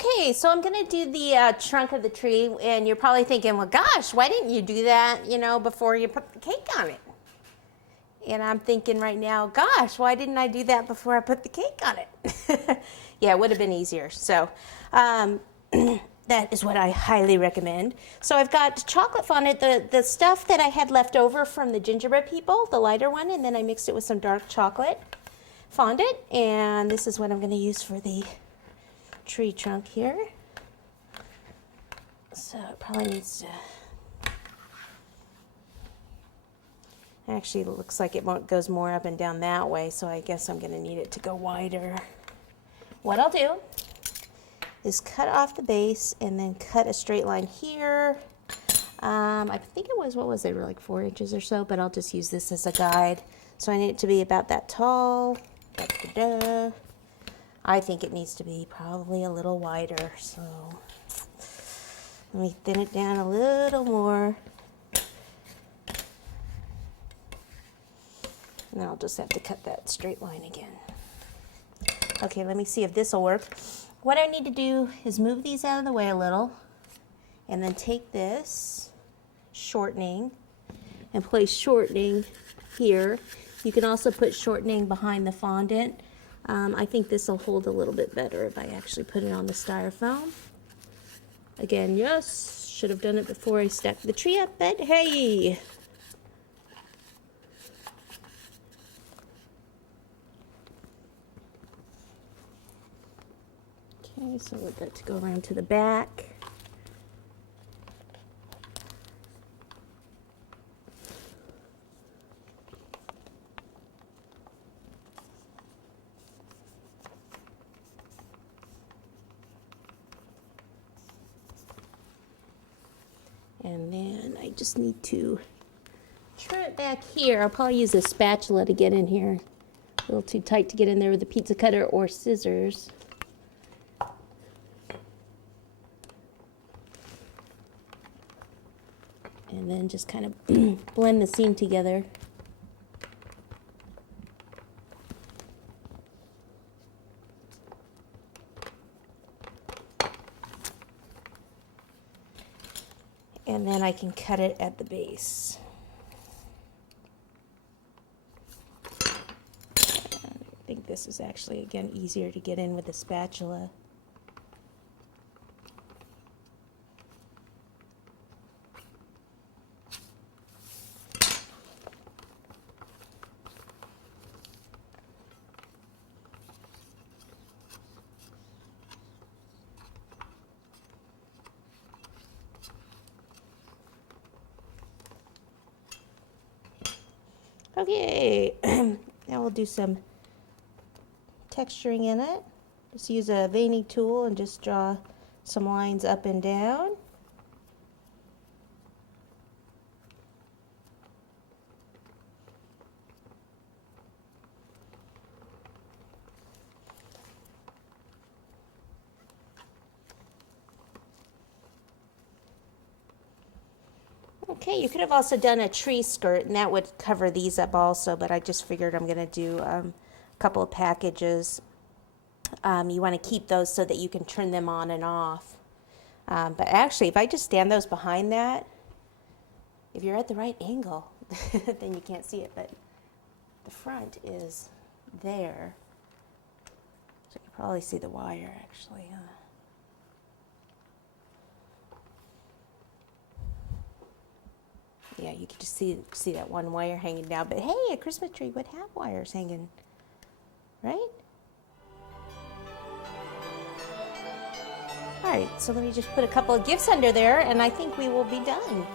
Okay, so I'm gonna do the trunk of the tree, and you're probably thinking, well, gosh, why didn't you do that, before you put the cake on it? And I'm thinking right now, gosh, why didn't I do that before I put the cake on it? Yeah, it would have been easier. So that is what I highly recommend. So I've got chocolate fondant, the stuff that I had left over from the gingerbread people, the lighter one, and then I mixed it with some dark chocolate fondant, and this is what I'm going to use for the tree trunk here. So it probably needs to, actually it looks like it goes more up and down that way, so I guess I'm going to need it to go wider. What I'll do is cut off the base and then cut a straight line here. I think it was, what was it, like 4 inches or so, but I'll just use this as a guide. So I need it to be about that tall. Da-da-da. I think it needs to be probably a little wider, so let me thin it down a little more. And I'll just have to cut that straight line again. Okay, let me see if this will work. What I need to do is move these out of the way a little, and then take this shortening and place shortening here. You can also put shortening behind the fondant. I think this will hold a little bit better if I actually put it on the styrofoam. Again, yes, should have done it before I stacked the tree up, but hey! Okay, so I want that to go around to the back. And then I just need to trim it back here. I'll probably use a spatula to get in here. A little too tight to get in there with a pizza cutter or scissors. And then just kind of blend the seam together. And then I can cut it at the base. I think this is actually, again, easier to get in with a spatula. Okay, now we'll do some texturing in it. Just use a veining tool and just draw some lines up and down. Okay, you could have also done a tree skirt, and that would cover these up also, but I just figured I'm going to do a couple of packages. You want to keep those so that you can turn them on and off. But actually, if I just stand those behind that, if you're at the right angle, then you can't see it, but the front is there. So you can probably see the wire, actually. Yeah, you can just see that one wire hanging down. But hey, a Christmas tree would have wires hanging, right? All right, so let me just put a couple of gifts under there, and I think we will be done.